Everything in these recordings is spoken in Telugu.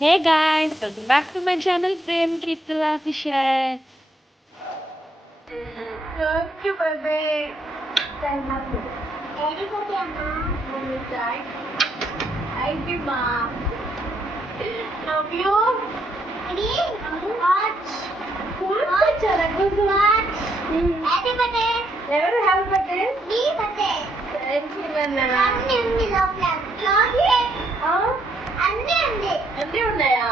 Hey guys, welcome back to my channel Prem Kitla Official. Thank you, baby. Thank you. Thank you, mom. Love you. Watch. Watch. Happy birthday. Never have birthday. Me birthday. Thank you, Nana. అన్నీ ఉన్నాయా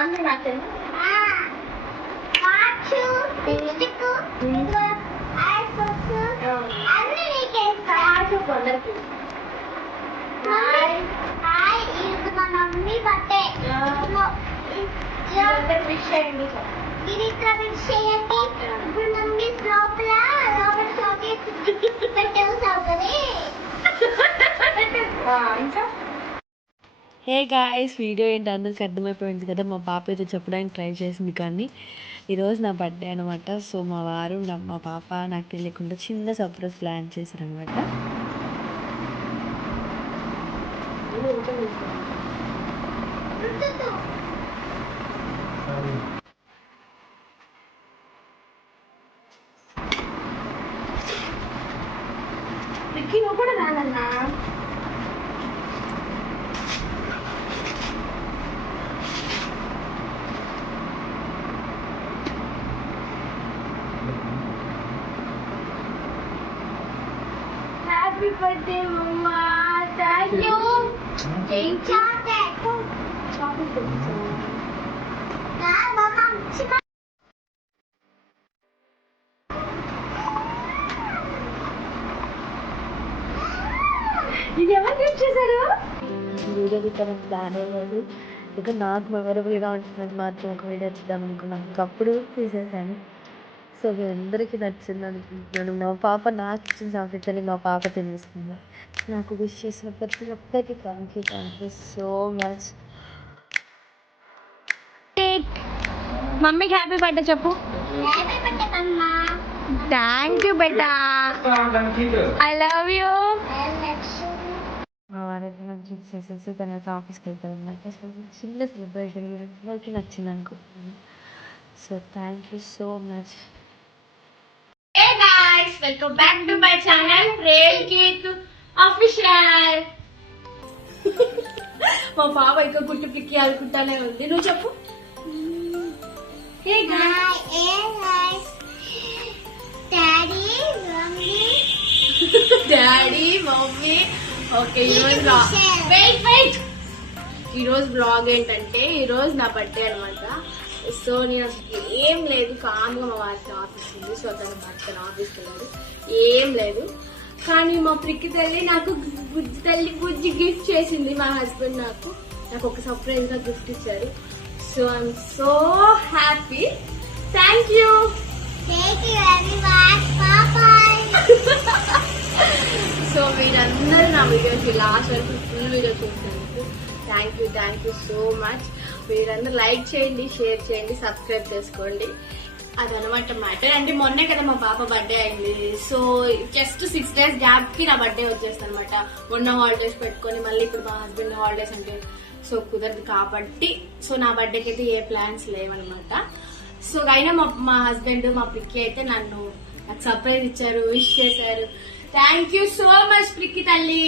అన్నీ నాకు మమ్మీ బట్టే విష్ చేయండి ఇది ఇట్లా విష్ చేయండి ఇప్పుడు మమ్మీ లోపల చాక్లెట్ పెట్టావు సౌకర్యం ఇంకా హే గాయస్, వీడియో ఏంటి అందరికి అర్థమైపోయింది కదా. మా పాప అయితే చెప్పడానికి ట్రై చేసింది, కానీ ఈరోజు నా బర్త్డే అనమాట. సో మా వారు మా పాప నాకు తెలియకుండా చిన్న సర్ప్రైజ్ ప్లాన్ చేశారనమాట. నువ్వు కూడా రానన్నా Happy birthday, Mama. Thank you. Take chocolate. Chocolate. Mama. ఇది ఎవరు గిఫ్ట్ చేశారు? వీడియో తీయడానికి ప్లాన్ అయ్యేది, ఇక నాకు మెమరబుల్గా ఉంటున్నది మాత్రం ఒక వీడియో తీద్దాం అనుకున్నాను. అప్పుడు తీసేసాను. సో మీ అందరికీ నచ్చింది అనుకుంటున్నాను. మా పాప నాకు ఇచ్చిన చాక్లెట్ అని మా పాప తినేస్తుంది. నాకు విష్ చేసిన ప్రతి ఒక్కరికి థ్యాంక్ యూ సో మచ్. మమ్మీకి హ్యాపీ బర్త్డే చెప్పు. Thank you beta. I love you. మా వారైతే నాకు గిఫ్ట్ చేసేసి తర్వాత ఆఫీస్కి వెళ్తారు అన్నమాట. సో చిన్న సెలబ్రేషన్ అందరికీ నచ్చింది అనుకుంటున్నాను. So thank you so much. Hey guys, welcome back to my channel Prem Kitla Official. మా పాప ఇంకా గుట్టు పిక్కి ఆడుకుంటానే ఉంది. నువ్వు చెప్పు. Hey guys. Daddy, mommy. Okay, wait. ఈరోజు బ్లాగ్ ఏంటంటే ఈరోజు నా బర్త్డే అనమాట. సో నేను అసలు ఏం లేదు, కామ్గా మా వారికి ఆఫీస్ ఉంది. సో తను భర్తను ఆఫీస్కి వెళ్ళాడు, ఏం లేదు. కానీ మా ప్రిక్కి తల్లి నాకు బుజ్జి గిఫ్ట్ చేసింది. మా హస్బెండ్ నాకు ఒక సర్ప్రైజ్ గా గిఫ్ట్ ఇచ్చారు. So I'm so happy. Thank you. So మీరందరూ నా వీడియోకి లాస్ట్ వరకు ఫుల్ వీడియో చూసినందుకు థ్యాంక్ యూ సో మచ్. మీరందరూ లైక్ చేయండి, షేర్ చేయండి, సబ్స్క్రైబ్ చేసుకోండి. అదనమాట మ్యాటర్. అంటే మొన్నే కదా మా పాప బర్త్డే అయింది. సో జస్ట్ 6 days గ్యాప్ కి నా బర్త్డే వచ్చేస్తుంది అనమాట. మొన్న హాలిడేస్ పెట్టుకొని మళ్ళీ ఇప్పుడు మా హస్బెండ్ హాలిడేస్ అంటే సో కుదరదు కాబట్టి సో నా బర్త్డేకి అయితే ఏ ప్లాన్స్ లేవన్నమాట. సో అయినా మా హస్బెండ్ మా పిక్కి అయితే నాకు సర్ప్రైజ్ ఇచ్చారు, విష్ చేశారు. థ్యాంక్ యూ సో మచ్ ప్రిక్కి తల్లి.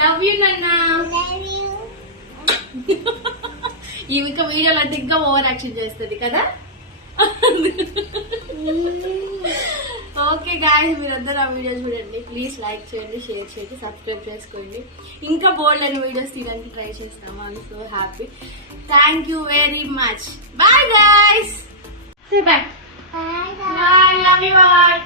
లవ్ యూ నాన్నా. ఇంకా వీడియోలో దిగ్గా ఓవర్ యాక్షన్ చేస్తుంది కదా. ఓకే గాయ్స్, మీరందరూ ఆ వీడియోస్ చూడండి. ప్లీజ్ లైక్ చేయండి, షేర్ చేయండి, సబ్స్క్రైబ్ చేసుకోండి. ఇంకా బోల్డ్ అని వీడియోస్ తీయడానికి ట్రై చేస్తాము. I'm so happy. Thank you very much. Bye guys. Bye. Bye. Love you all.